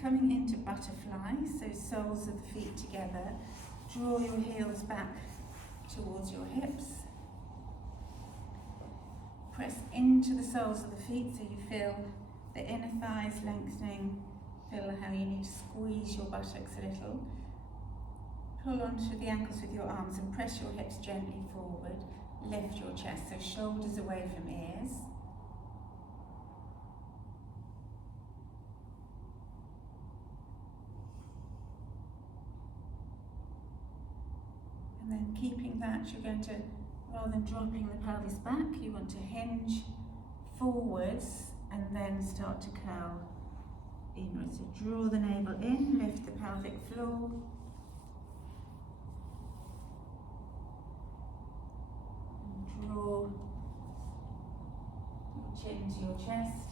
coming into butterfly, so soles of the feet together. Draw your heels back towards your hips. Press into the soles of the feet so you feel the inner thighs lengthening. Feel how you need to squeeze your buttocks a little. Pull onto the ankles with your arms and press your hips gently forward. Lift your chest, so shoulders away from ears. And then keeping that, you're going to, rather than dropping the pelvis back, you want to hinge forwards and then start to curl inwards. So draw the navel in, lift the pelvic floor. And draw your chin to your chest.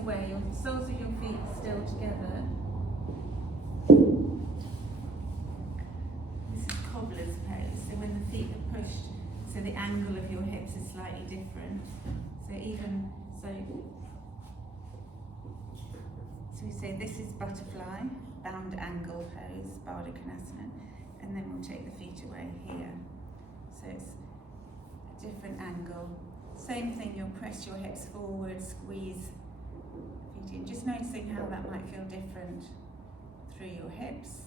Away, your soles of your feet still together. This is cobbler's pose, so when the feet are pushed, so the angle of your hips is slightly different. So we say this is butterfly, bound angle pose, Baddha Konasana, and then we'll take the feet away here. So it's a different angle. Same thing, you'll press your hips forward, squeeze feet in, just noticing how that might feel different through your hips.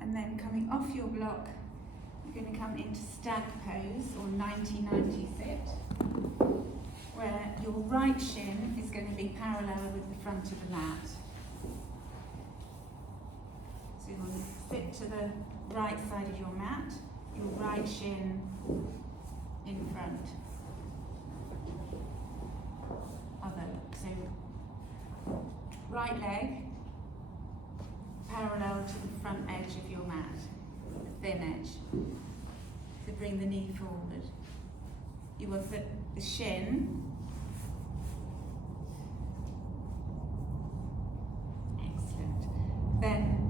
And then coming off your block, you're going to come into stag pose or 90-90 sit, where your right shin is going to be parallel with the front of the mat. So you'll sit to the right side of your mat, your right shin in front. So right leg parallel to the front edge of your mat, the thin edge. So bring the knee forward. You will put the shin excellent. Then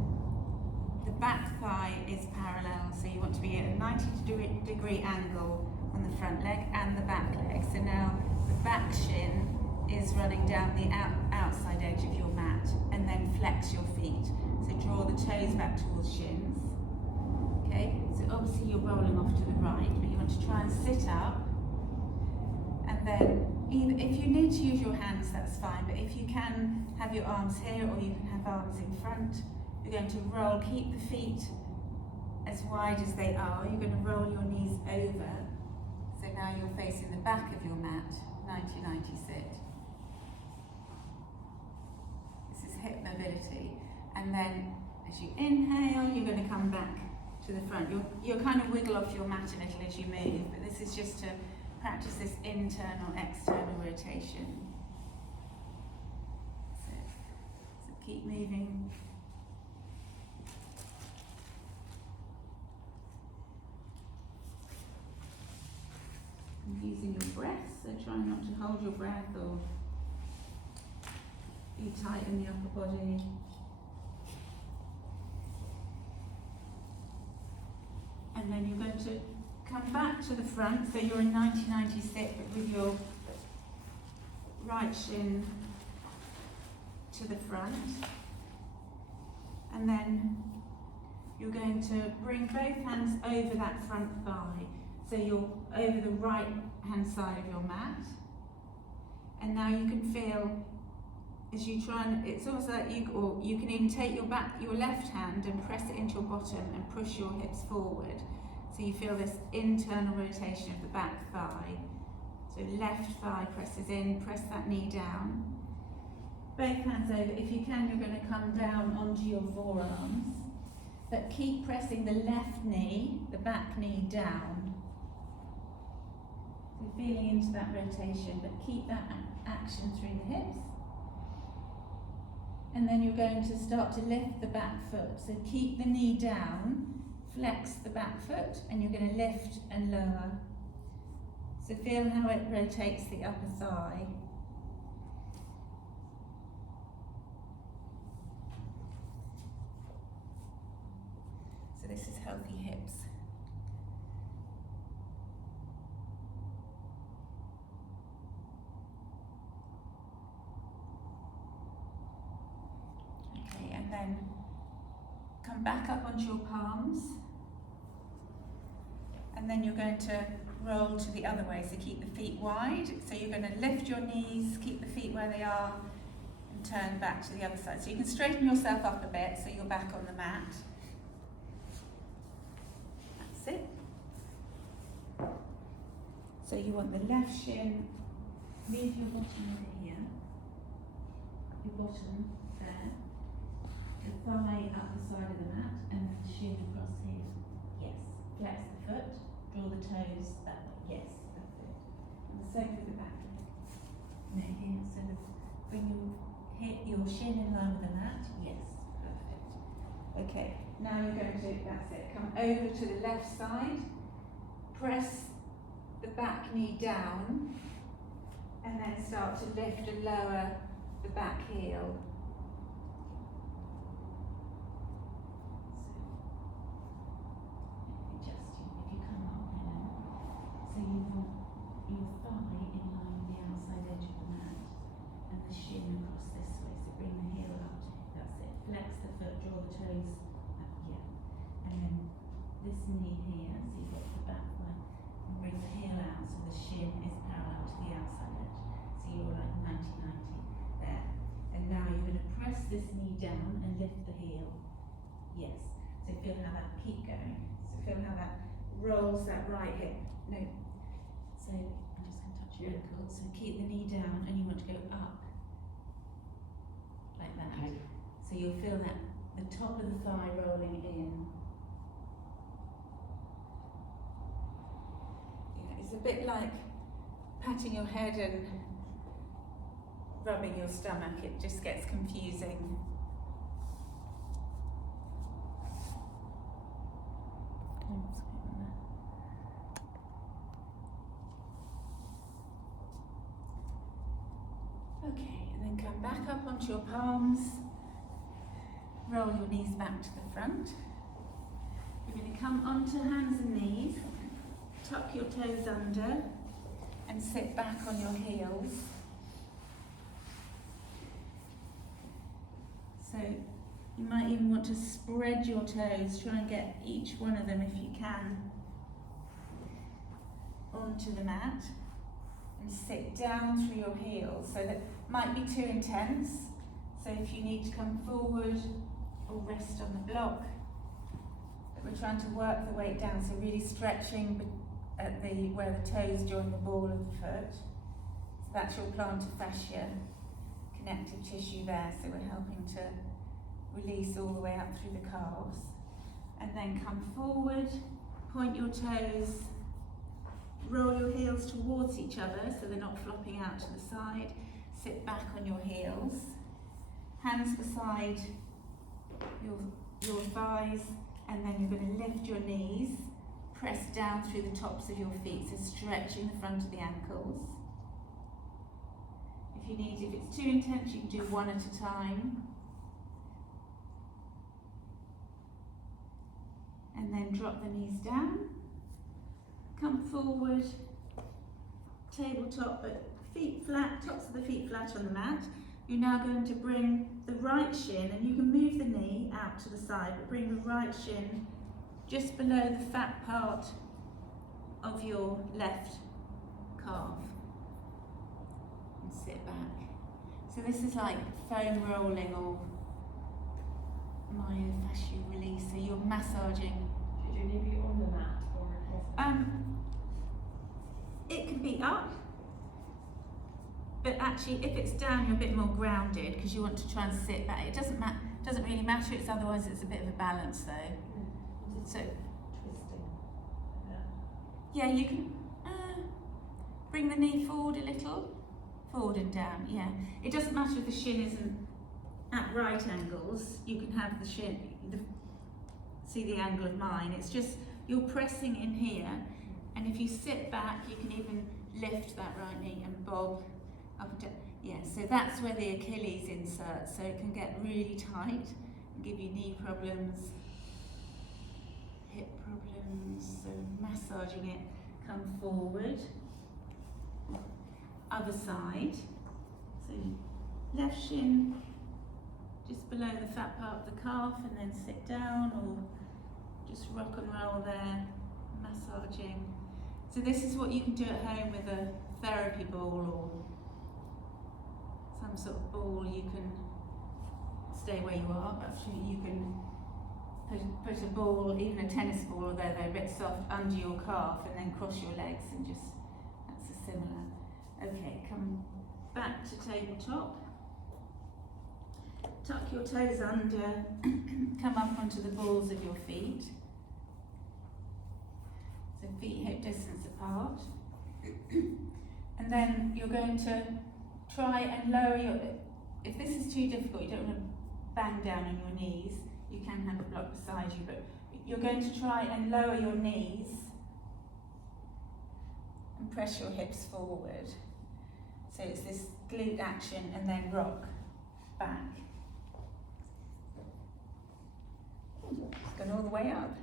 the back thigh is parallel, so you want to be at a 90-degree angle on the front leg and the back leg. So now the back shin is running down the outside edge of your mat, and then flex your feet. So draw the toes back towards shins. Okay, so obviously you're rolling off to the right, but you want to try and sit up. And then either, if you need to use your hands, that's fine, but if you can have your arms here or you can have arms in front, you're going to roll, keep the feet as wide as they are. You're going to roll your knees over. So now you're facing the back of your mat, 90-90 sit. This is hip mobility. And then as you inhale, you're going to come back to the front. You'll kind of wiggle off your mat a little as you move, but this is just to practice this internal, external rotation. So keep moving. And using your breath, so try not to hold your breath or be tight in the upper body. And then you're going to come back to the front, so you're in 90-90 sit, but with your right shin to the front. And then you're going to bring both hands over that front thigh. So you're over the right hand side of your mat. And now you can feel, as you try and, it's almost like you can even take your left hand and press it into your bottom and push your hips forward. So you feel this internal rotation of the back thigh. So left thigh presses in, press that knee down. Both hands over. If you can, you're going to come down onto your forearms. But keep pressing the left knee, the back knee down. So feeling into that rotation, but keep that action through the hips. And then you're going to start to lift the back foot. So keep the knee down, flex the back foot, and you're going to lift and lower. So feel how it rotates the upper thigh. So this is healthy hips. Okay, and then come back up onto your palms. And then you're going to roll to the other way, so keep the feet wide. So you're going to lift your knees, keep the feet where they are, and turn back to the other side. So you can straighten yourself up a bit so you're back on the mat. That's it. So you want the left shin, leave your bottom over here, your bottom there, the thigh up the side of the mat, and the shin across here. Yes. Flex the foot, draw the toes that way. Yes, that's it. And the same with the back leg. No, here, so bring your shin in line with the mat. Yes, perfect. Okay, now you're going to, that's it, come over to the left side, press the back knee down, and then start to lift and lower the back heel. So you want your thigh in line with the outside edge of the mat and the shin across this way. So bring the heel up. That's it. Flex the foot, draw the toes up, yeah. And then this knee here, so you've got the back line, and bring the heel out so the shin is parallel to the outside edge. So you're like 90-90 there. And now you're going to press this knee down and lift the heel. Yes. So feel how that, keep going. So feel how that rolls that right hip. No. So I'm just going to touch your ankle. So keep the knee down and you want to go up. Like that. Okay. So you'll feel that the top of the thigh rolling in. Yeah, it's a bit like patting your head and rubbing your stomach. It just gets confusing. Okay, and then come back up onto your palms, roll your knees back to the front. You're going to come onto hands and knees, tuck your toes under, and sit back on your heels. So you might even want to spread your toes, try and get each one of them, if you can, onto the mat. And sit down through your heels. So that might be too intense. So if you need to come forward or rest on the block, but we're trying to work the weight down. So really stretching at where the toes join the ball of the foot. So that's your plantar fascia, connective tissue there. So we're helping to release all the way up through the calves. And then come forward, point your toes, roll your heels towards each other so they're not flopping out to the side. Sit back on your heels. Hands beside your thighs, and then you're going to lift your knees. Press down through the tops of your feet, so stretching the front of the ankles. If it's too intense, you can do one at a time. And then drop the knees down. Come forward, tabletop, but feet flat, tops of the feet flat on the mat. You're now going to bring the right shin, and you can move the knee out to the side, but bring the right shin just below the fat part of your left calf. And sit back. So this is like foam rolling or myofascial release, so you're massaging. Should you leave it on the mat or it can be up, but actually if it's down you're a bit more grounded because you want to try and sit back. It doesn't really matter, otherwise it's a bit of a balance though. So twisting? yeah, you can bring the knee forward a little, forward and down, yeah. It doesn't matter if the shin isn't at right angles, you can have the shin, see the angle of mine, it's just, you're pressing in here, and if you sit back, you can even lift that right knee and bob up and down. Yeah, so that's where the Achilles inserts, so it can get really tight and give you knee problems, hip problems, so massaging it, come forward, other side, so left shin just below the fat part of the calf, and then sit down or just rock and roll there, massaging. So this is what you can do at home with a therapy ball or some sort of ball. You can stay where you are, but actually you can put a ball, even a tennis ball, although they're a bit soft, under your calf and then cross your legs and just, that's a similar. Okay, come back to tabletop. Tuck your toes under, come up onto the balls of your feet. So feet hip distance apart. And then you're going to try and lower your, if this is too difficult, you don't want to bang down on your knees, you can have a block beside you, but you're going to try and lower your knees and press your hips forward. So it's this glute action and then rock back. It's gone all the way up.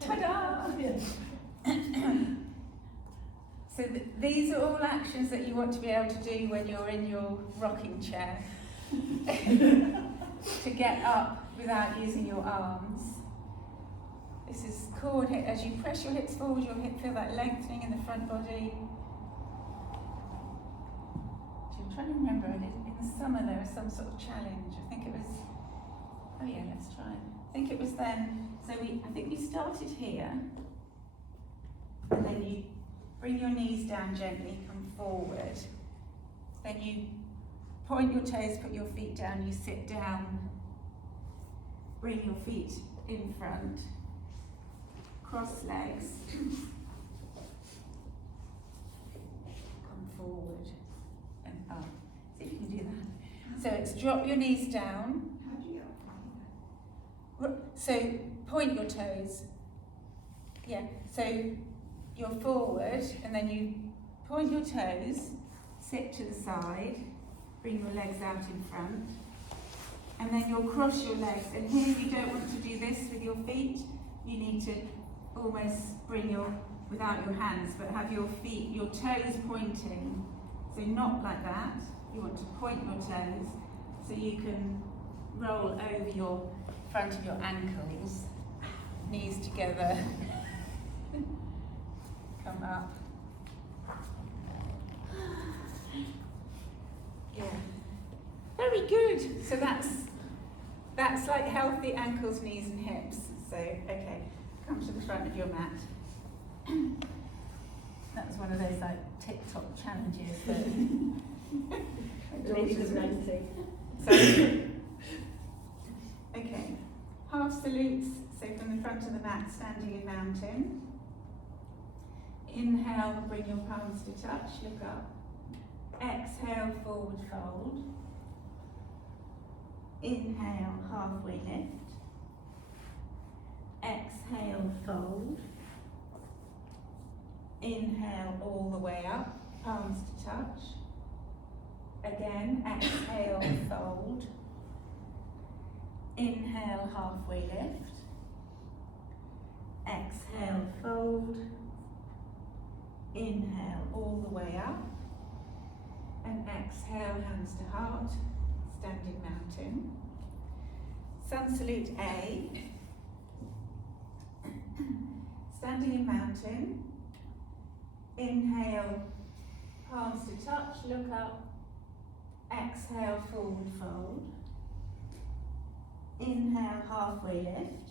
Ta-da! So these are all actions that you want to be able to do when you're in your rocking chair. To get up without using your arms. This is core and hip. As you press your hips forward, your hip, feel that lengthening in the front body. I'm trying to remember, in the summer there was some sort of challenge. I think it was, oh yeah, let's try it. I think it was then, so I think we started here, and then you bring your knees down gently, come forward. Then you point your toes, put your feet down, you sit down, bring your feet in front, cross legs, come forward and up. See if you can do that. So it's drop your knees down. How do you get So point your toes. Yeah, so you're forward and then you point your toes, sit to the side, bring your legs out in front, and then you'll cross your legs. And here you don't want to do this with your feet. You need to almost bring your, without your hands, but have your feet, your toes pointing. So not like that. You want to point your toes so you can roll over your front of your ankles, knees together, come up. Yeah, very good. So that's like healthy ankles, knees and hips. So, okay, come to the front of your mat. That was one of those like TikTok challenges that really was amazing. So, okay, half salutes. So from the front of the mat, standing in mountain. Inhale, bring your palms to touch, look up. Exhale, forward fold. Inhale, halfway lift. Exhale, fold. Inhale all the way up, palms to touch. Again, exhale, fold. Inhale, halfway lift. Exhale, fold. Inhale all the way up. And exhale, hands to heart, standing mountain. Sun salute A. Standing in mountain. Inhale, palms to touch, look up. Exhale, forward fold. Inhale, halfway lift.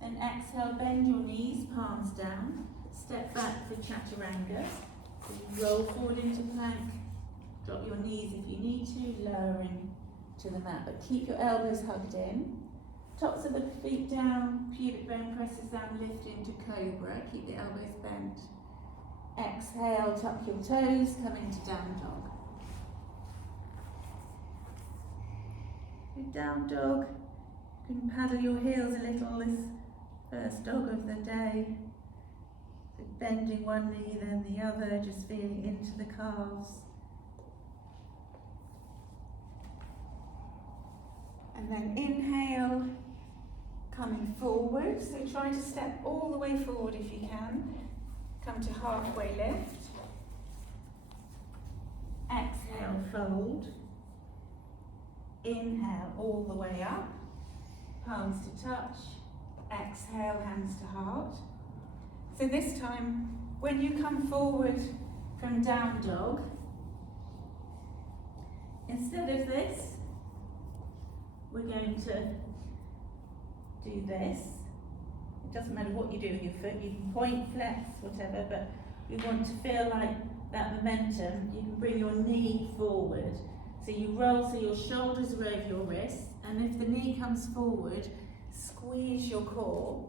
Then exhale, bend your knees, palms down. Step back for chaturanga. So you roll forward into plank. Drop your knees if you need to, lowering to the mat. But keep your elbows hugged in. Tops of the feet down, pubic bone presses down, lift into cobra. Keep the elbows bent. Exhale, tuck your toes, come into down dog. Down dog. You can paddle your heels a little this first dog of the day. So bending one knee then the other, just feeling into the calves. And then inhale, coming forward. So try to step all the way forward if you can. Come to halfway lift. Exhale, fold. Inhale all the way up. Palms to touch. Exhale, hands to heart. So this time, when you come forward from down dog, instead of this, we're going to do this. It doesn't matter what you do with your foot, you can point, flex, whatever, but you want to feel like that momentum. You can bring your knee forward. So you roll so your shoulders are over your wrists, and if the knee comes forward, squeeze your core,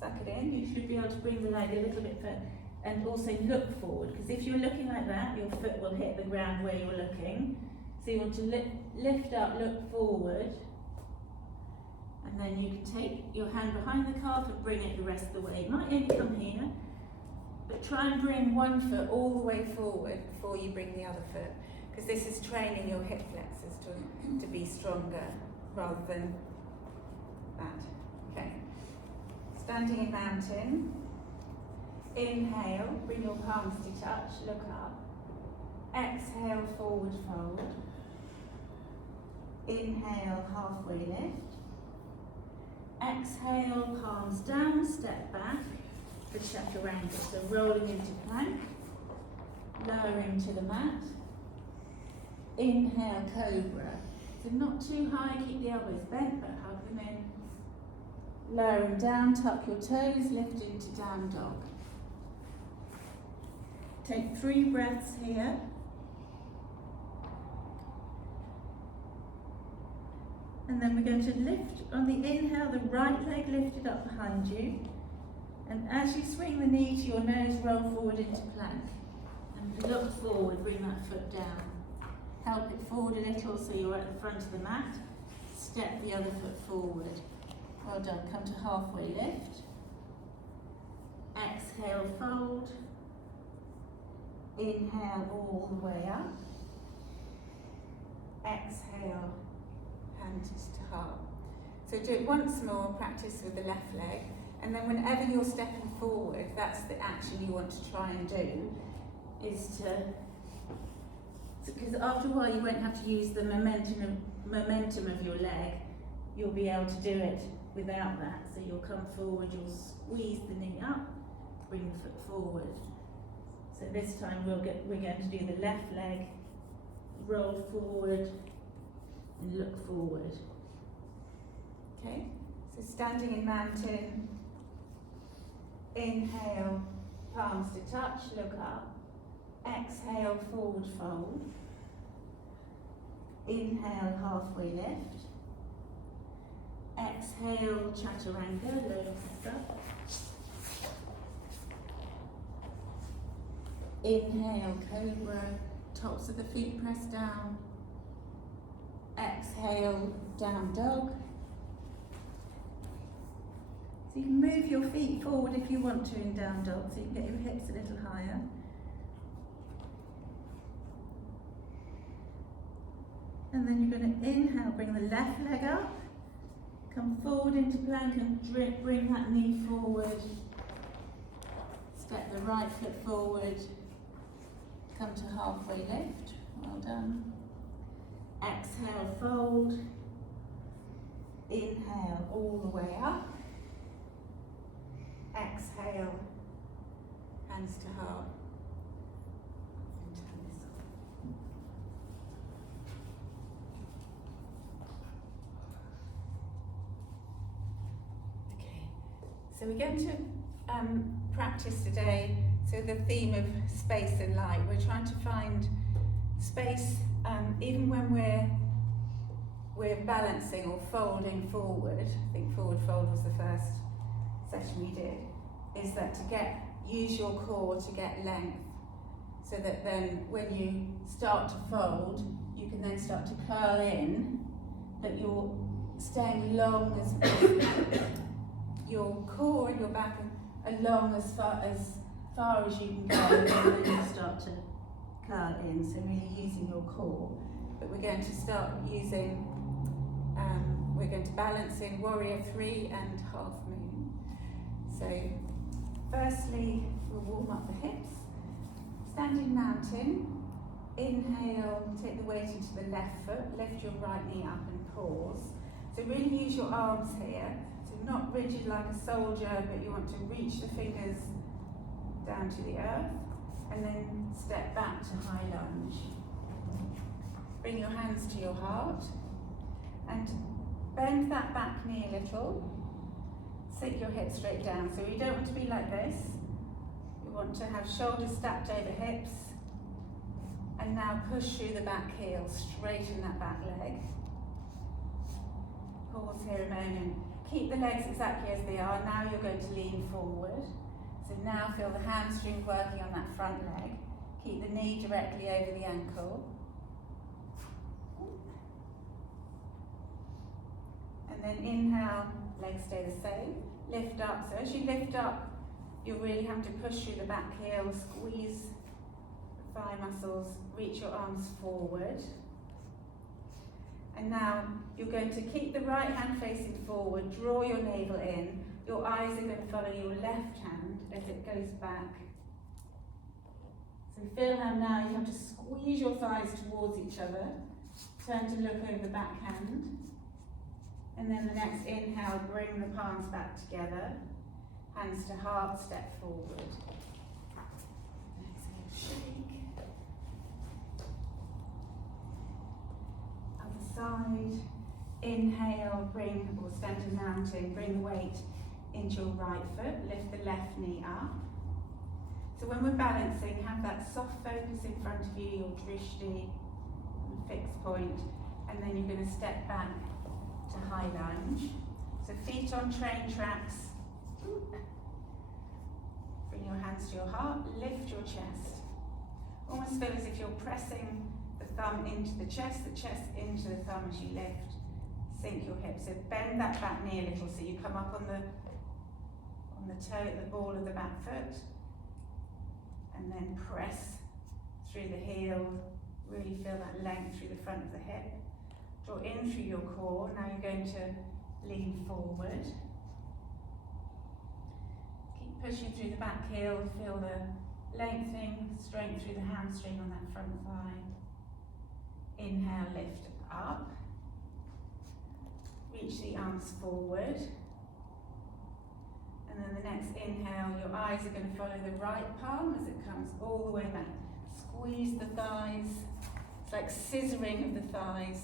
suck it in. You should be able to bring the leg a little bit further, and also look forward, because if you're looking like that, your foot will hit the ground where you're looking. So you want to lift up, look forward, and then you can take your hand behind the calf and bring it the rest of the way. You might only come here, but try and bring one foot all the way forward before you bring the other foot, because this is training your hip flexors to be stronger rather than that. Okay. Standing in mountain. Inhale, bring your palms to touch, look up. Exhale, forward fold. Inhale, halfway lift. Exhale, palms down, step back for chaturanga. So rolling into plank, lowering to the mat. Inhale, cobra. So not too high, keep the elbows bent, but hug them in. Lowering down, tuck your toes, lift into down dog. Take 3 breaths here. And then we're going to lift on the inhale, the right leg lifted up behind you. And as you swing the knee to your nose, roll forward into plank. And look forward, bring that foot down. Help it forward a little so you're at the front of the mat. Step the other foot forward. Well done. Come to halfway lift. Exhale, fold. Inhale all the way up. Exhale, hands to heart. So do it once more, practice with the left leg. And then whenever you're stepping forward, that's the action you want to try and do, is to, because after a while you won't have to use the momentum of your leg. You'll be able to do it without that. So you'll come forward, you'll squeeze the knee up, bring the foot forward. So this time we're going to do the left leg, roll forward and look forward. Okay, so standing in mountain, inhale, palms to touch, look up. Exhale, forward fold. Inhale, halfway lift. Exhale, chaturanga, lotus up. Inhale, cobra, tops of the feet press down. Exhale, down dog. So you can move your feet forward if you want to in down dog, so you can get your hips a little higher. And then you're going to inhale, bring the left leg up, come forward into plank and bring that knee forward. Step the right foot forward, come to halfway lift, well done. Exhale, fold. Inhale all the way up. Exhale, hands to heart. And turn this off. Okay, so we're going to practice today. So the theme of space and light. We're trying to find space, even when we're balancing or folding forward. I think forward fold was the first session we did, is that to use your core to get length, so that then when you start to fold, you can then start to curl in but you're staying long as your core and your back along as far as you can go, and then you start to curl in, so really using your core. But we're going to start using, we're going to balance in Warrior 3 and Half Moon. So firstly, we'll warm up the hips. Standing mountain, inhale, take the weight into the left foot, lift your right knee up and pause. So really use your arms here, so not rigid like a soldier, but you want to reach the fingers down to the earth, and then step back to high lunge. Bring your hands to your heart, and bend that back knee a little. Sit your hips straight down. So you don't want to be like this. You want to have shoulders stacked over hips, and now push through the back heel, straighten that back leg. Pause here a moment. Keep the legs exactly as they are. Now you're going to lean forward. So now feel the hamstring working on that front leg. Keep the knee directly over the ankle. And then inhale, legs stay the same. Lift up. So as you lift up, you're really having to push through the back heel, squeeze the thigh muscles, reach your arms forward. And now you're going to keep the right hand facing forward, draw your navel in. Your eyes are going to follow your left hand as it goes back. So feel how now you have to squeeze your thighs towards each other. Turn to look over the back hand. And then the next inhale, bring the palms back together. Hands to heart, step forward. Exhale, shake. Other side. Inhale, bring, or standing mountain, bring the weight into your right foot, lift the left knee up. So when we're balancing, have that soft focus in front of you, your drishti, fixed point, and then you're going to step back to high lunge. So feet on train tracks. Bring your hands to your heart, lift your chest. Almost feel as if you're pressing the thumb into the chest into the thumb as you lift. Sink your hips. So bend that back knee a little so you come up on the toe, the ball of the back foot, and then press through the heel. Really feel that length through the front of the hip. Draw in through your core. Now you're going to lean forward. Keep pushing through the back heel. Feel the lengthening, strength through the hamstring on that front thigh. Inhale, lift up. Reach the arms forward. And then the next inhale, your eyes are going to follow the right palm as it comes all the way back. Squeeze the thighs. It's like scissoring of the thighs.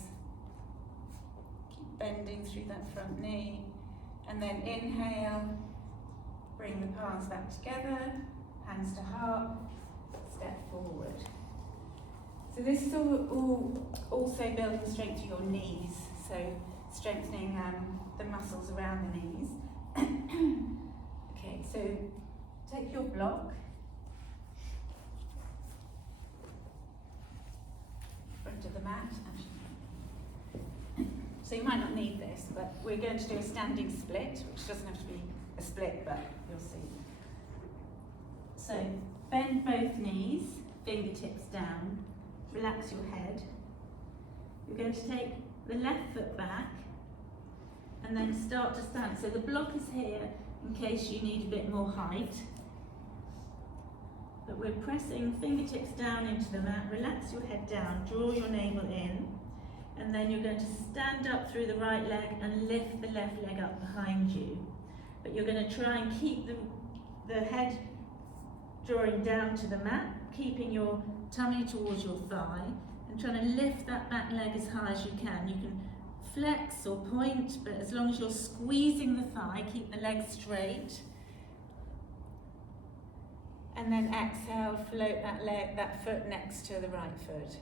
Keep bending through that front knee. And then inhale, bring the palms back together, hands to heart, step forward. So this is all also building strength to your knees. So strengthening the muscles around the knees. Okay, so take your block, front of the mat. So you might not need this, but we're going to do a standing split, which doesn't have to be a split, but you'll see. So bend both knees, fingertips down, relax your head. You're going to take the left foot back and then start to stand. So the block is here in case you need a bit more height. But we're pressing fingertips down into the mat, relax your head down, draw your navel in, and then you're going to stand up through the right leg and lift the left leg up behind you. But you're going to try and keep the head drawing down to the mat, keeping your tummy towards your thigh, and trying to lift that back leg as high as you can. You can flex or point, but as long as you're squeezing the thigh, keep the leg straight. And then exhale, float that foot next to the right foot.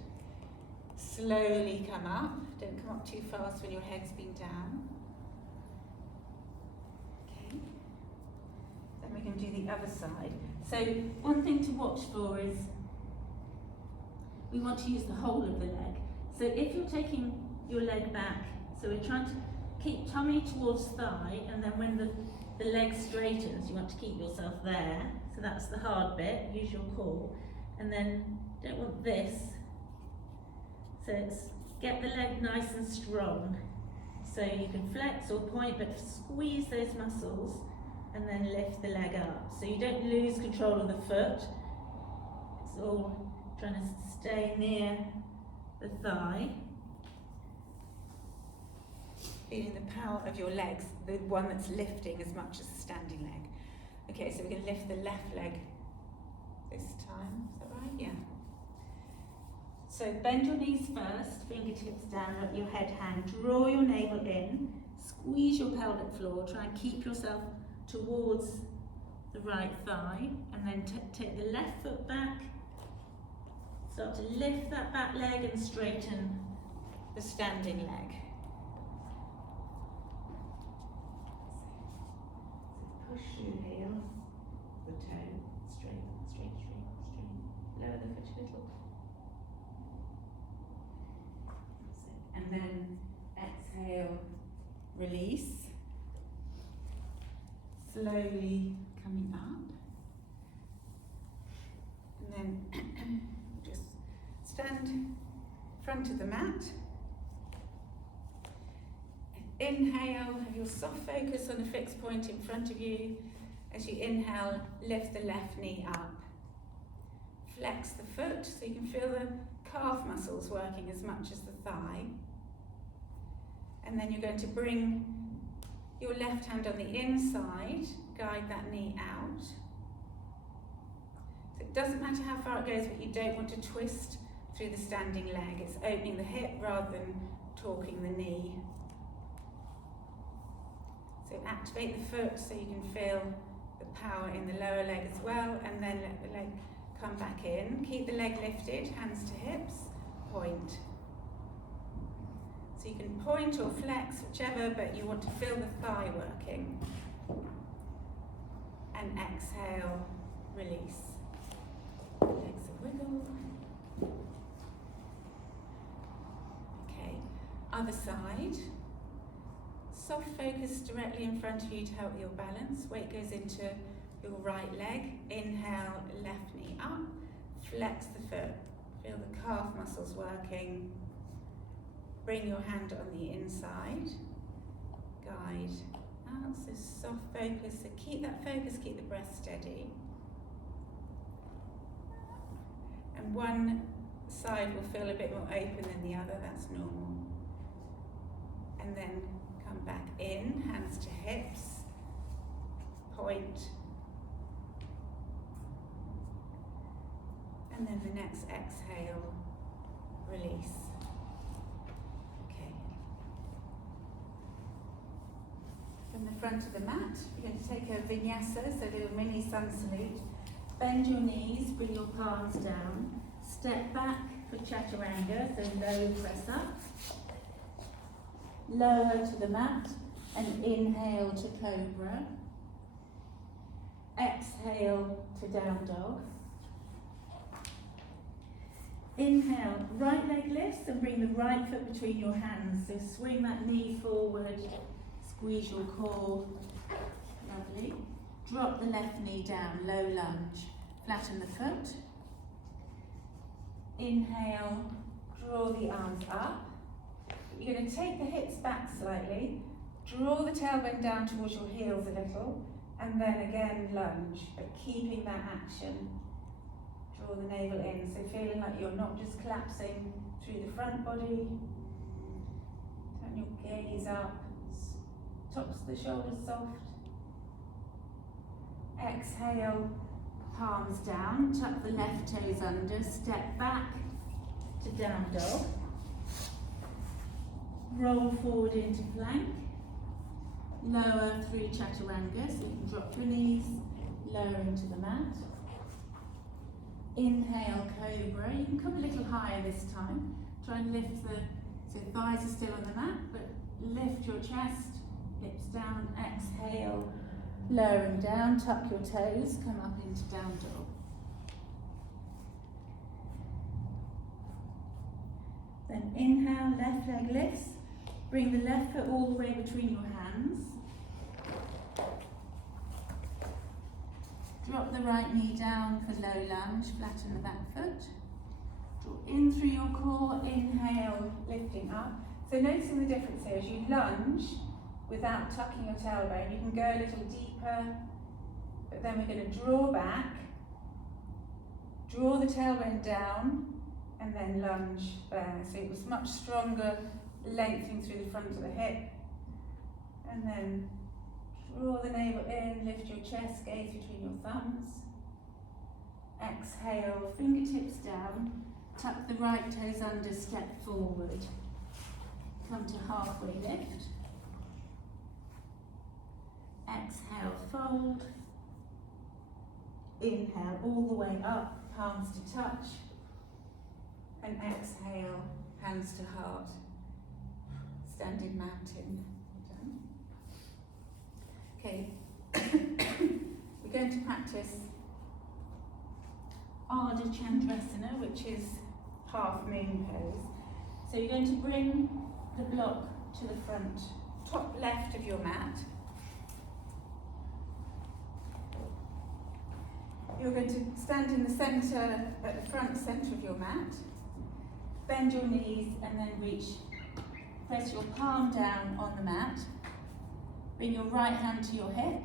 Slowly come up. Don't come up too fast when your head's been down. Okay. Then we're going to do the other side. So one thing to watch for is we want to use the whole of the leg. So if you're taking your leg back So we're trying to keep tummy towards thigh, and then when the leg straightens, you want to keep yourself there. So that's the hard bit, use your core. And then don't want this. So it's get the leg nice and strong. So you can flex or point, but squeeze those muscles and then lift the leg up. So you don't lose control of the foot. It's all trying to stay near the thigh. Feeling the power of your legs, the one that's lifting as much as the standing leg. Okay, so we're going to lift the left leg this time, is that right? Yeah. So bend your knees first, fingertips down, let your head hang, draw your navel in, squeeze your pelvic floor, try and keep yourself towards the right thigh, and then take the left foot back, start to lift that back leg and straighten The standing leg. push through the heel, the toe, straight, straight, straight, straight. Lower the foot a little. That's it. And then exhale, release. Slowly coming up. And then just stand front of the mat. Inhale, have your soft focus on a fixed point in front of you. As you inhale, lift the left knee up. Flex the foot so you can feel the calf muscles working as much as the thigh. And then you're going to bring your left hand on the inside, guide that knee out. So it doesn't matter how far it goes, but you don't want to twist through the standing leg. It's opening the hip rather than torquing the knee. So activate the foot so you can feel the power in the lower leg as well, and then let the leg come back in. Keep the leg lifted, hands to hips, point. So you can point or flex, whichever, but you want to feel the thigh working. And exhale, release. Legs a wiggle. Okay, other side. Soft focus directly in front of you to help your balance. Weight goes into your right leg. Inhale, left knee up. Flex the foot. Feel the calf muscles working. Bring your hand on the inside. Guide out. So soft focus. So keep that focus, keep the breath steady. And one side will feel a bit more open than the other. That's normal. And then come back in, hands to hips, point, and then the next exhale, release. Okay. From the front of the mat, you're going to take a vinyasa, so a little mini sun salute. Bend your knees, bring your palms down, step back for chaturanga, so low press up. Lower to the mat and inhale to cobra. Exhale to down dog. Inhale, right leg lifts and bring the right foot between your hands. So swing that knee forward, squeeze your core. Lovely. Drop the left knee down, low lunge. Flatten the foot. Inhale, draw the arms up. You're going to take the hips back slightly, draw the tailbone down towards your heels a little, and then again lunge, but keeping that action. Draw the navel in, so feeling like you're not just collapsing through the front body. Turn your gaze up, tops of the shoulders soft. Exhale, palms down, tuck the left toes under, step back to down dog. Roll forward into plank, lower through chaturanga, so you can drop your knees, lower into the mat. Inhale, cobra. You can come a little higher this time. Try and lift so thighs are still on the mat, but lift your chest, hips down, exhale, lowering down, tuck your toes, come up into down dog. Then inhale, left leg lifts. Bring the left foot all the way between your hands. Drop the right knee down for low lunge, flatten the back foot. Draw in through your core, inhale, lifting up. So noticing the difference here, as you lunge without tucking your tailbone, you can go a little deeper, but then we're going to draw back, draw the tailbone down, and then lunge there. So it was much stronger, lengthening through the front of the hip, and then draw the navel in, lift your chest, gaze between your thumbs. Exhale, fingertips down, tuck the right toes under, step forward. Come to halfway lift. Exhale, fold. Inhale, all the way up, palms to touch. And exhale, hands to heart. Standing mountain. Done. Okay, we're going to practice Ardha Chandrasana, which is half moon pose. So you're going to bring the block to the front, top left of your mat. You're going to stand in the centre, at the front centre of your mat. Bend your knees and then reach. Press your palm down on the mat. Bring your right hand to your hip.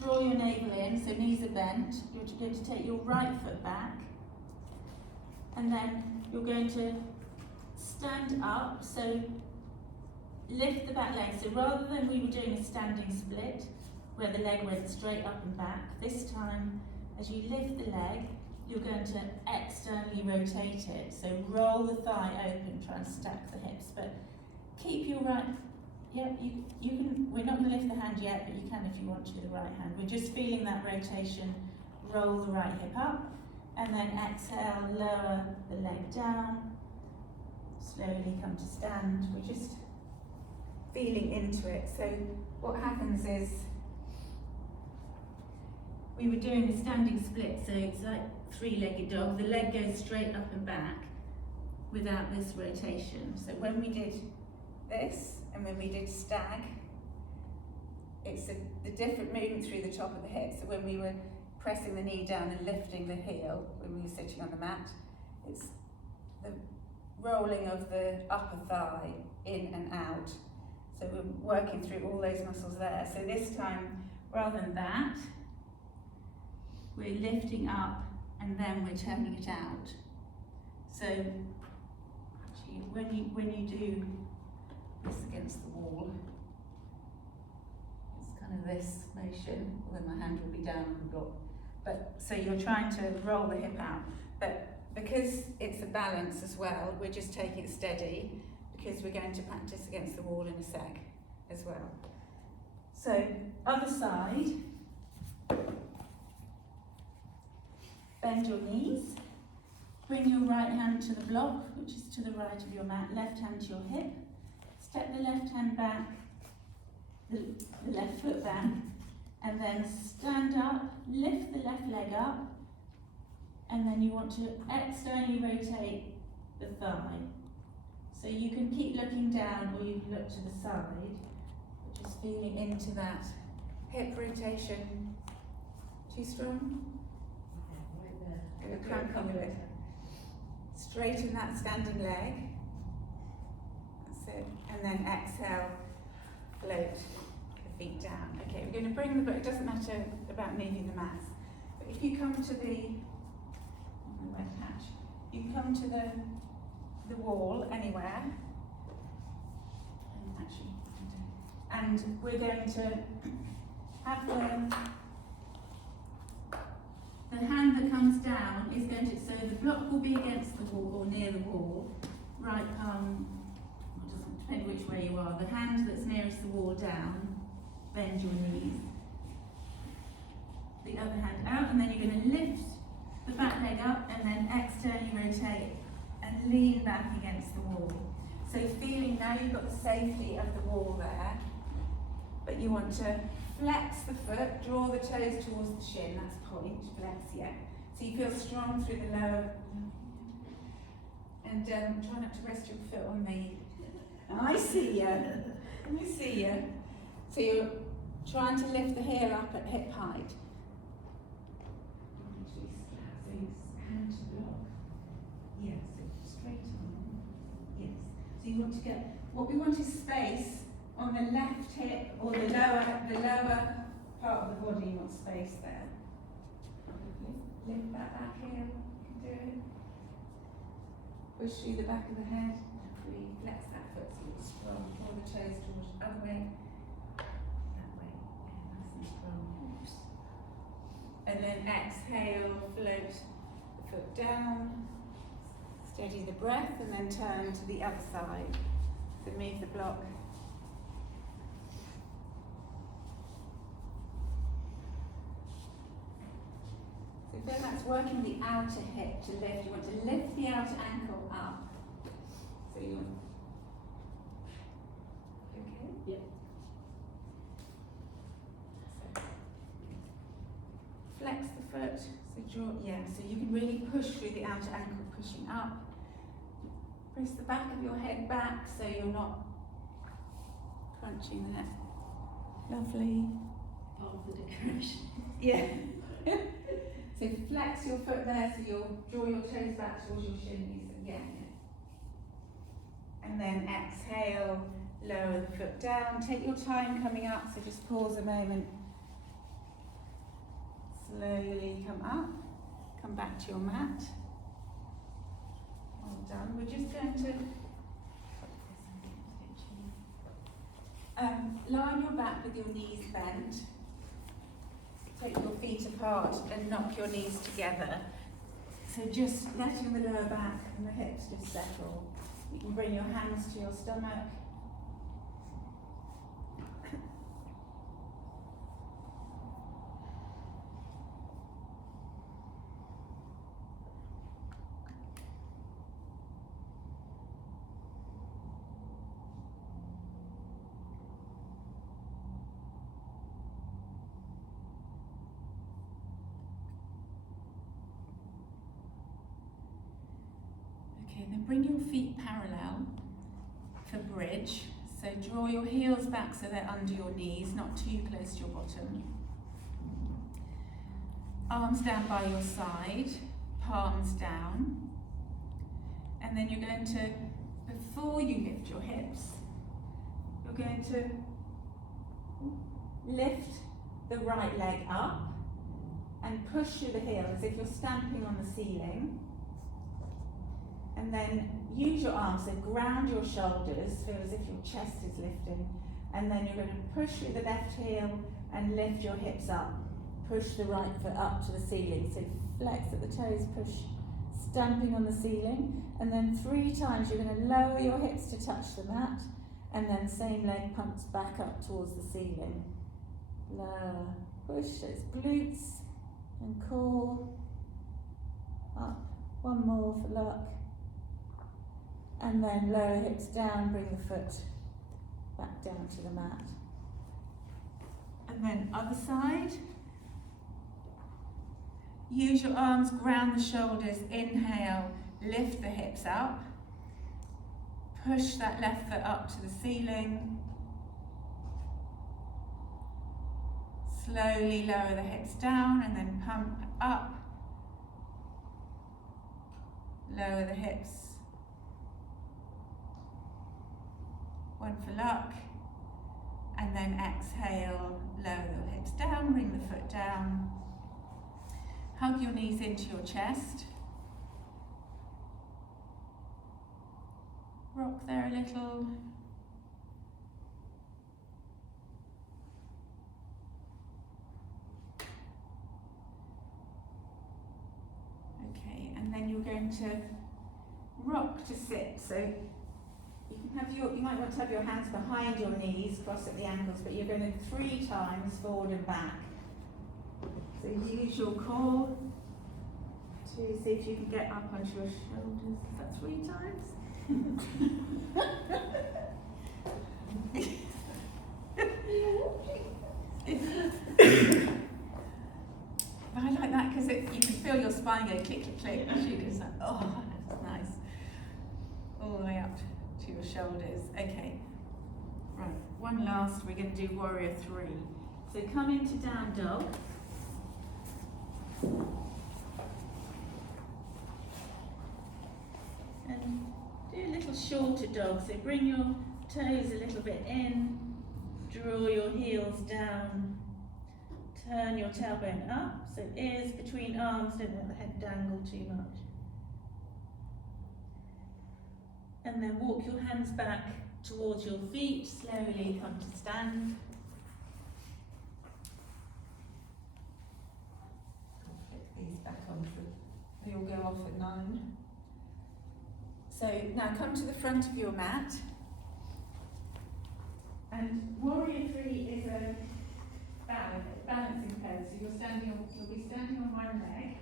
Draw your navel in, so knees are bent. You're going to take your right foot back. And then you're going to stand up, so lift the back leg. So rather than we were doing a standing split, where the leg went straight up and back, this time, as you lift the leg, you're going to externally rotate it. So roll the thigh open, try and stack the hips, but keep your right, you can, we're not going to lift the hand yet, but you can if you want to, the right hand. We're just feeling that rotation, roll the right hip up, and then exhale, lower the leg down, slowly come to stand. We're just feeling into it. So what happens is, we were doing a standing split, so it's like three-legged dog. The leg goes straight up and back without this rotation. So when we did this and when we did stag, it's the different movement through the top of the hip. So when we were pressing the knee down and lifting the heel when we were sitting on the mat, it's the rolling of the upper thigh in and out. So we're working through all those muscles there. So this time, rather than that, we're lifting up and then we're turning it out. So actually, when you do this against the wall, it's kind of this motion, although my hand will be down on the block. But so you're trying to roll the hip out, but because it's a balance as well, we're just taking it steady because we're going to practice against the wall in a sec as well. So other side. Bend your knees, bring your right hand to the block, which is to the right of your mat, left hand to your hip, step the left hand back, the left foot back, and then stand up, lift the left leg up, and then you want to externally rotate the thigh. So you can keep looking down or you can look to the side, just feeling into that hip rotation. Too strong? Crank on with it. Straighten that standing leg. That's it. And then exhale, float the feet down. Okay, we're going to bring the book. It doesn't matter about moving the mats. But if you come to the wet patch, you come to the wall anywhere. And we're going to have the hand that comes down is going to, so the block will be against the wall or near the wall, right palm, it doesn't depend which way you are, the hand that's nearest the wall down, bend your knees, the other hand out, and then you're going to lift the back leg up and then externally rotate and lean back against the wall. So feeling now you've got the safety of the wall there, but you want to flex the foot, draw the toes towards the shin, that's point, flex, yeah. So you feel strong through the lower, and try not to rest your foot on the I see you. I see you. So you're trying to lift the heel up at hip height. Hand to block. Yes, straight on. Yes. So you want to get, what we want is space on the left hip or the lower part of the body. You want space there. Lift that back heel. You can do it. Push through the back of the head. Really flex that foot so it's strong. Pull the toes towards the other way. That way. Yeah, nice and strong. Oops. And then exhale, float the foot down. Steady the breath and then turn to the other side. So move the block. So then that's working the outer hip to lift. You want to lift the outer ankle up. So you want. Okay? Yeah. So flex the foot. So draw, yeah, so you can really push through the outer ankle, pushing up. Press the back of your head back so you're not crunching the neck. Lovely. Part of the decoration. Yeah. So flex your foot there, so you'll draw your toes back towards your shins again. And then exhale, lower the foot down. Take your time coming up, so just pause a moment. Slowly come up, come back to your mat. Well done. We're just going to lie on your back with your knees bent. Take your feet apart and knock your knees together. So just letting the lower back and the hips just settle. You can bring your hands to your stomach. Okay, then bring your feet parallel for bridge. So draw your heels back so they're under your knees, not too close to your bottom. Arms down by your side, palms down. And then you're going to, before you lift your hips, you're going to lift the right leg up and push through the heel as if you're stamping on the ceiling. And then use your arms, so ground your shoulders, feel as if your chest is lifting. And then you're going to push through the left heel and lift your hips up. Push the right foot up to the ceiling. So flex at the toes, push, stamping on the ceiling. And then 3 times you're going to lower your hips to touch the mat. And then same leg pumps back up towards the ceiling. Lower, push, so it's glutes and core. Up, one more for luck. And then lower hips down, bring the foot back down to the mat. And then other side. Use your arms, ground the shoulders, inhale, lift the hips up. Push that left foot up to the ceiling. Slowly lower the hips down and then pump up. Lower the hips. One for luck, and then exhale, lower the hips down, bring the foot down. Hug your knees into your chest. Rock there a little. Okay, and then you're going to rock to sit. So you might want to have your hands behind your knees, cross at the ankles, but you're going to 3 times forward and back. So use your core to see if you can get up onto your shoulders. Is that 3 times? I like that because you can feel your spine go click, click, click. It's like, oh, that's nice. All the way up to your shoulders. Okay. Right, one last, we're going to do warrior 3. So come into down dog. And do a little shorter dog. So bring your toes a little bit in, draw your heels down, turn your tailbone up. So ears between arms, don't let the head dangle too much. And then walk your hands back towards your feet, slowly come to stand. Put these back on for, they all go off at 9. So now come to the front of your mat. And warrior 3 is a balancing pose. So you'll be standing on one leg,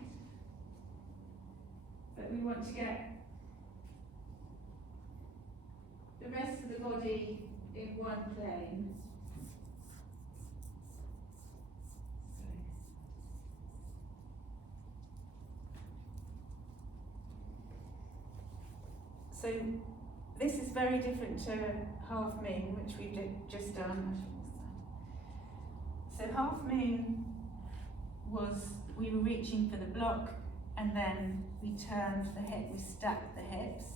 but we want to get the rest of the body in one plane. So this is very different to half moon, which we've just done. So half moon was, we were reaching for the block and then we turned the hip, we stacked the hips.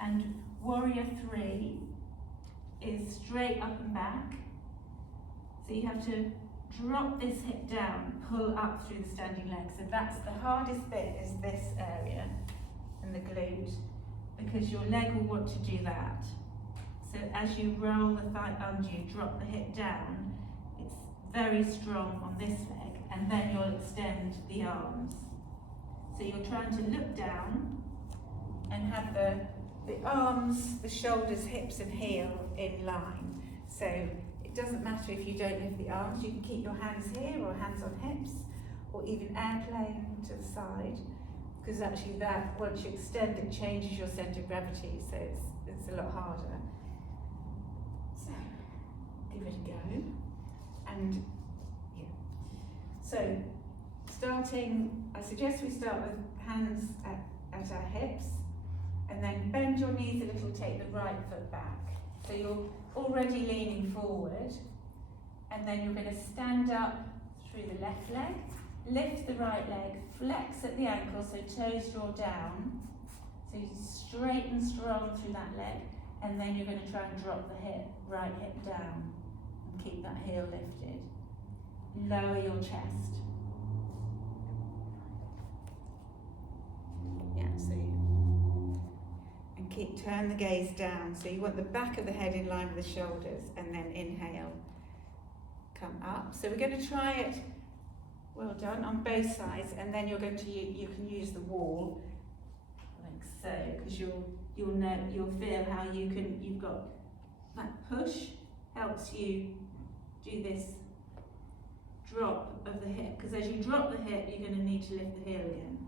And warrior 3 is straight up and back. So you have to drop this hip down, pull up through the standing leg. So that's the hardest bit, is this area and the glute, because your leg will want to do that. So as you roll the thigh under you, drop the hip down, it's very strong on this leg, and then you'll extend the arms. So you're trying to look down and have the arms, the shoulders, hips and heel in line. So it doesn't matter if you don't lift the arms, you can keep your hands here or hands on hips, or even airplane to the side, because actually that, once you extend, it changes your centre of gravity, so it's a lot harder. So give it a go. And yeah. So starting, I suggest we start with hands at our hips, and then bend your knees a little, take the right foot back. So you're already leaning forward, and then you're going to stand up through the left leg, lift the right leg, flex at the ankle, so toes draw down. So you straight and strong through that leg, and then you're going to try and drop the hip, right hip down, and keep that heel lifted. Lower your chest. Yeah, so turn the gaze down. So you want the back of the head in line with the shoulders, and then inhale, come up. So we're going to try it, well done, on both sides, and then you're going to, you can use the wall, like so, because you'll feel how you've got that push, helps you do this drop of the hip, because as you drop the hip, you're going to need to lift the heel again.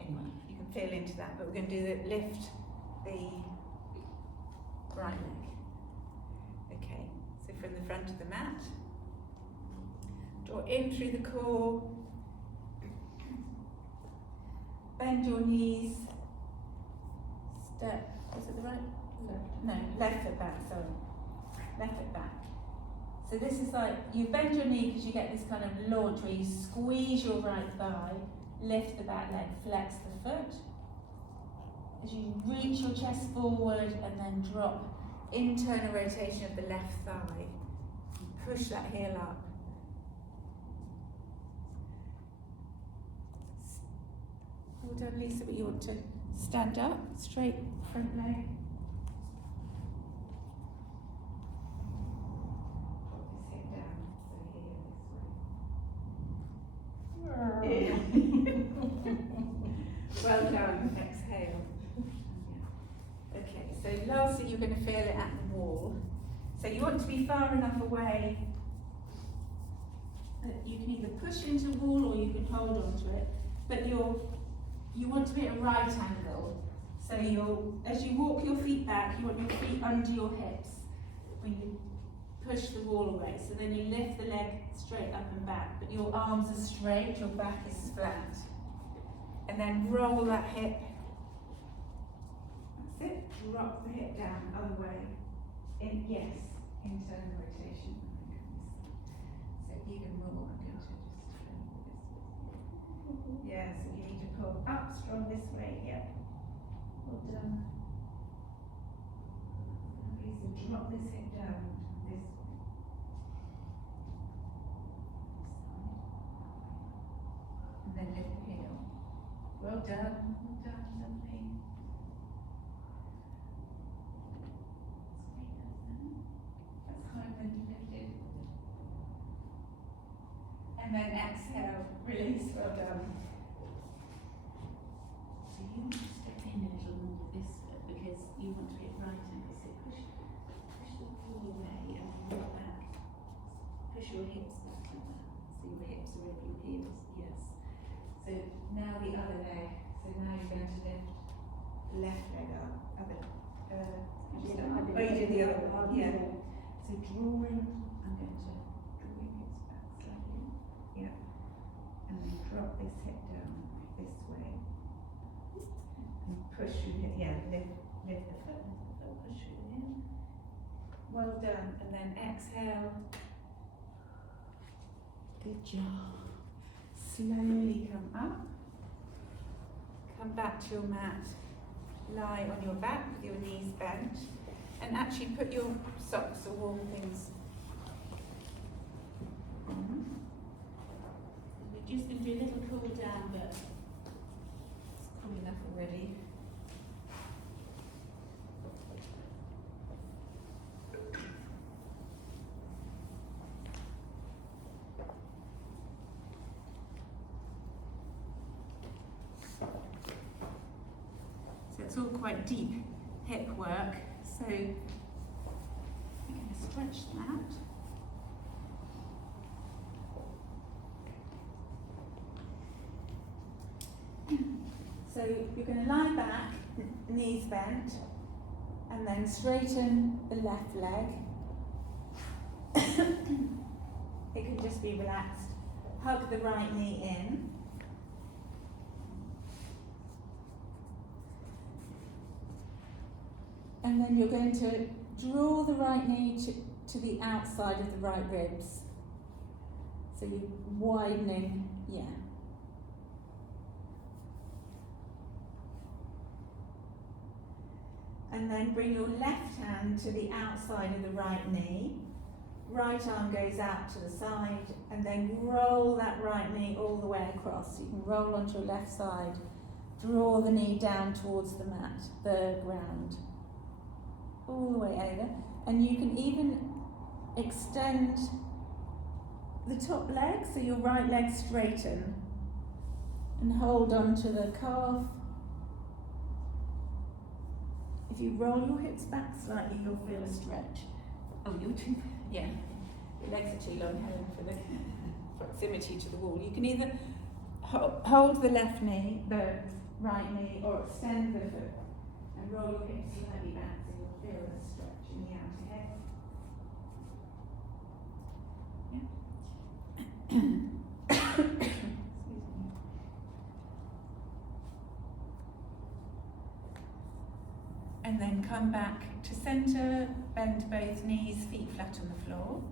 Anyway, you can feel into that, but we're going to do the lift the right leg. Okay, so from the front of the mat, draw in through the core, bend your knees, step, is it the right? No, left foot back, sorry. Left foot back. So this is like, you bend your knee because you get this kind of launch where you squeeze your right thigh, lift the back leg, flex the foot. As you reach your chest forward and then drop, internal rotation of the left thigh. Push that heel up. Well done, Lisa, but you want to stand up, straight front leg. Sit down, so heel this way. Well done, exhale. Okay, so lastly you're going to feel it at the wall. So you want to be far enough away that you can either push into the wall or you can hold onto it, but you want to be at a right angle. So as you walk your feet back, you want your feet under your hips when you push the wall away. So then you lift the leg straight up and back, but your arms are straight, your back is flat. And then roll that hip. it. Drop the hip down, other way. Yes, internal rotation. So if you can roll, I'm going to just this. Yeah, so you need to pull up strong this way, yeah. Well done. Okay, so drop this hip down this way. And then lift the heel. Well done, lovely. That's high when you lifted. And then exhale, release, well done. So you want to step in a little more this bit because you want to get right in it. So push the ball away and then roll back. Push your hips back like that. So your hips are over your heels. Yes. So now the other leg. So now you're going to lift the left leg up. You did the other one. Yeah. So drawing, I'm going to draw your hips back slightly. Yeah. And then drop this hip down this way. And push your hip. Yeah, lift the foot, push it in. Well done. And then exhale. Good job. Slowly come up. Come back to your mat. Lie on your back with your knees bent. And actually put your socks or warm things on. We're just going to do a little cool down, but It's cool enough already. So it's all quite deep hip work. So we're going to stretch that. So you're going to lie back, knees bent, and then straighten the left leg. It can just be relaxed. Hug the right knee in. And then you're going to draw the right knee to the outside of the right ribs. So you're widening, yeah. And then bring your left hand to the outside of the right knee. Right arm goes out to the side, and then roll that right knee all the way across. You can roll onto your left side. Draw the knee down towards the mat, the ground. All the way over. And you can even extend the top leg, so your right leg straighten. And hold on to the calf. If you roll your hips back slightly, you'll feel a stretch. Oh, you're too, yeah. Your legs are too long, Helen, for the proximity to the wall. You can either hold the left knee, the right knee, or extend the foot and roll your hips slightly back so you'll feel a stretch in the outer hip. Yeah. Excuse me. And then come back to centre, bend both knees, feet flat on the floor.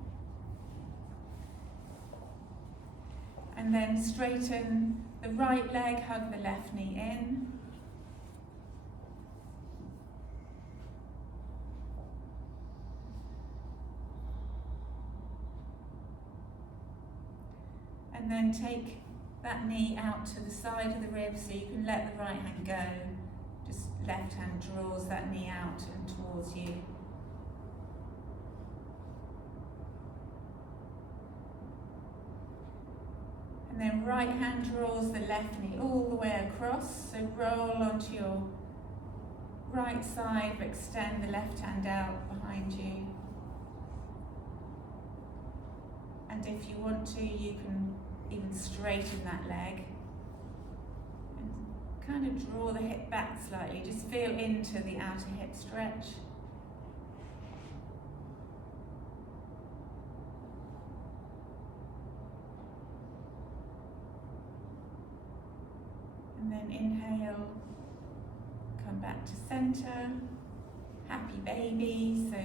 And then straighten the right leg, hug the left knee in. And then take that knee out to the side of the ribs so you can let the right hand go. Just left hand draws that knee out and towards you. And then right hand draws the left knee all the way across. So roll onto your right side, but extend the left hand out behind you. And if you want to, you can even straighten that leg. Kind of draw the hip back slightly, just feel into the outer hip stretch. And then inhale, come back back to center. Happy baby. So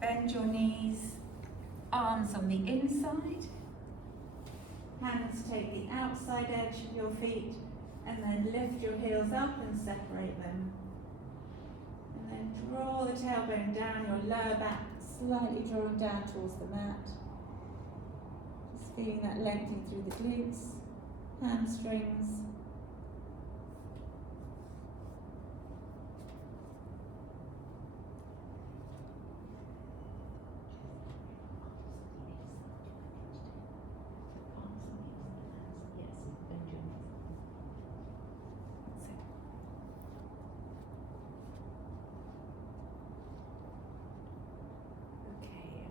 bend your knees, arms on the inside. Hands take the outside edge of your feet and then lift your heels up and separate them. And then draw the tailbone down, your lower back slightly drawing down towards the mat. Just feeling that lengthening through the glutes, hamstrings.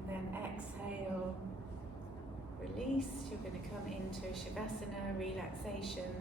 Then exhale, release. You're going to come into Shavasana, relaxation.